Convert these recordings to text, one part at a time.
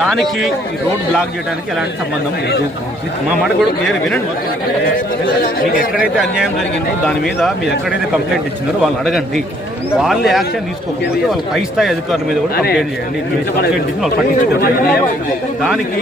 దానికి ఈ road black చేయడానికి ఎలాంటి సంబంధం లేదు. మా మాట కూడా క్లియర్ వినండి. మీకు ఎక్కడైతే అన్యాయం జరిగిందో దాని మీద మీరు ఎక్కడైతే కంప్లైంట్ ఇచ్చినారో వాళ్ళని అడగండి. వాళ్ళు యాక్షన్ తీసుకోకపోతే వాళ్ళు పై స్థాయి అధికారుల మీద కూడా కంప్లైంట్ చేయండి. కంప్లైంట్ ఇచ్చిన వాళ్ళు పట్టించుకోండి. దానికి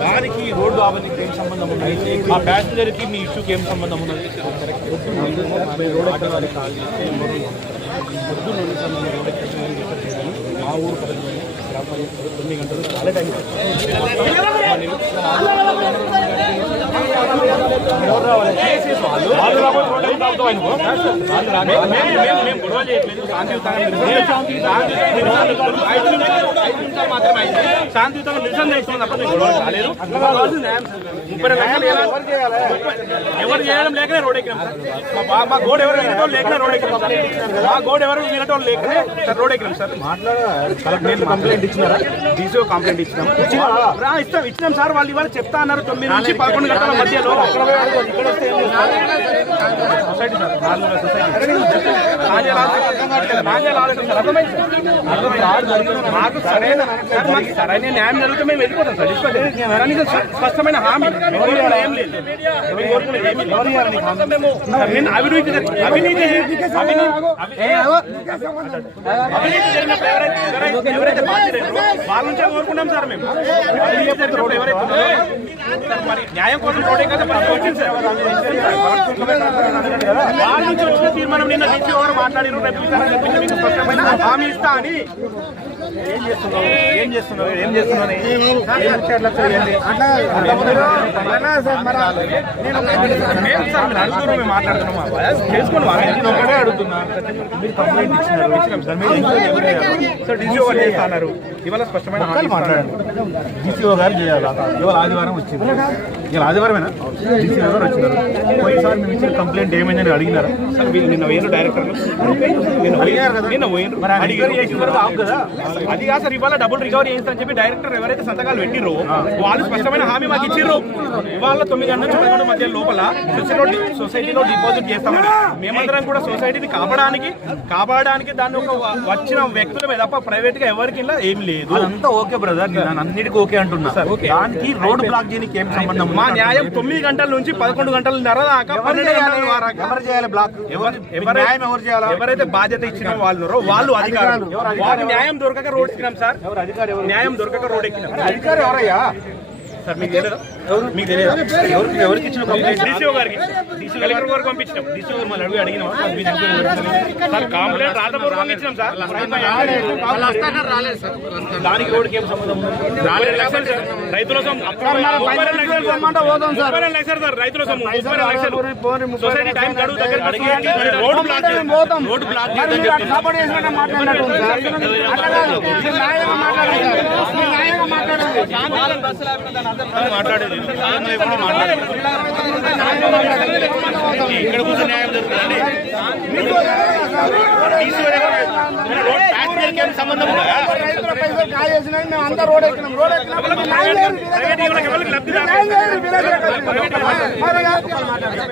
దానికి రోడ్డు ఆవరణకి ఏం సంబంధం ఉన్నది, ఆ ప్యాసింజర్కి మీ ఇష్యూకి ఏం సంబంధం ఉన్నది? మా ఊరు 9 గంటలు చాలా టైం శాంతియుతంగా నిరసన చేస్తున్నాం తప్ప గొడవలు రాలేదు. 30 లక్షలు ఎవరు చేయడం లేకనే రోడ్ ఎక్కినాం సార్. మా గోడ ఎవరు వినటోళ్ళు లేకనే రోడ్ ఎక్కినాం సార్. మా గోడ ఎవరు వినటోళ్ళు లేకనే సార్ రోడ్ ఎక్కినాం సార్. కలెక్టర్ కంప్లైంట్ ఇచ్చినారా? డీసీఓ కంప్లైంట్ ఇచ్చినాం ఇచ్చినాం సార్. వాళ్ళు ఇవాళ చెప్తా అన్నారు 9 నుంచి 11 గంటల మధ్యలో సొసైటీ సార్ మాకు సరైన న్యాయం జరిగితే మేము వెళ్ళిపోతాం సార్. స్పష్టమైన హామీ ఏం లేదు. అవినీతి జరిగినప్పుడు ఎవరైతే వాళ్ళ నుంచే కోరుకున్నాం సార్. మేము మరి న్యాయం కోసం రోడే కదా వచ్చింది సార్. వాళ్ళ నుంచి వచ్చిన తీర్మానం నిన్న డిసి ఎవరు మాట్లాడిన మీకు స్పష్టమైన హామీ ఇస్తా అని. ఏం చేస్తున్నారు మేము మాట్లాడుతున్నాం చేసుకోండి. ఒకటే అడుగుతున్నా, మీరు కంప్లైంట్ ఇచ్చినారు సార్. మీరు సార్ డీసీఓ గారు చేస్తా అన్నారు. ఇవాళ స్పష్టమైన మాట్లాడండి. డీసీఓ గారు చేయాలా? ఇవాళ ఆదివారం వచ్చింది. ఇవాళ ఆదివారమేనా? డీసీఓ గారు వచ్చినారు. పోయినసారి మేము ఇచ్చిన కంప్లైంట్ ఏమైందని అడిగినారా సార్? నిన్న పోయిన డైరెక్టర్లు నిన్న అడిగారు కదా. నిన్న పోయిన అడిగారు చేసిన వరకు ఆపు కదా. అది కాదు సార్. ఇవాళ డబుల్ రికవరీ చేస్తారని చెప్పి డైరెక్టర్ ఎవరైతే సంతకాలు పెట్టిరో వాళ్ళు స్పష్టమైన హామీ మాకు ఇచ్చిర్రు. ఇవాళ 9 గంటల నుంచి 11 మధ్య లోపల సొసైటీలో డిపాజిట్ చేస్తామని మేమందరం కూడా సొసైటీని కాపాడడానికి దాన్ని ఒక వచ్చిన వ్యక్తుల మీద తప్ప ప్రైవేట్ గా ఎవరికి ఏం లేదు. అంతా ఓకే బ్రదర్, నేను అన్నిటికీ ఓకే అంటున్నా. దానికి రోడ్ బ్లాక్ చేయడానికి ఏం సంబంధం? మా న్యాయం 9 గంటల నుంచి 11 గంటలన్నర దాకా 12 గంటల ఎవరు చేయాలి బ్లాక్? ఎవరైతే బాధ్యత ఇచ్చిన వాళ్ళు అధికారులు. వాళ్ళకి న్యాయం దొరకక రోడ్ ఎక్కినాం సార్. న్యాయం దొరకక రోడ్ ఎక్కినాం. అధికారి ఎవరయ్యా సార్? మీకు తెలియదా? మీకు తెలియదా? ఎవరికి ఇచ్చిన కంప్లైంట్? డీసీఓ గారికి, కలెక్టర్ గారికి పంపించినాం. డీసీఓ గారు మళ్ళీ అడిగి అడిగినాం సార్. కంప్లైంట్ రాతపూర్వకంగా ఇచ్చినాం సార్. దానికి రోడ్కి ఏం సంబంధం? 32 లక్షలు సార్. రైతుల సొమ్ము 32 లక్షలు సార్. రైతుల సొమ్ము 32 లక్షలు. సొసైటీ టైం గడువు దగ్గర రోడ్ బ్లాక్ మాట్లాడేది ఇక్కడ కూర్చొని న్యాయం జరుగుతుందండి. సంబంధం ఉందా?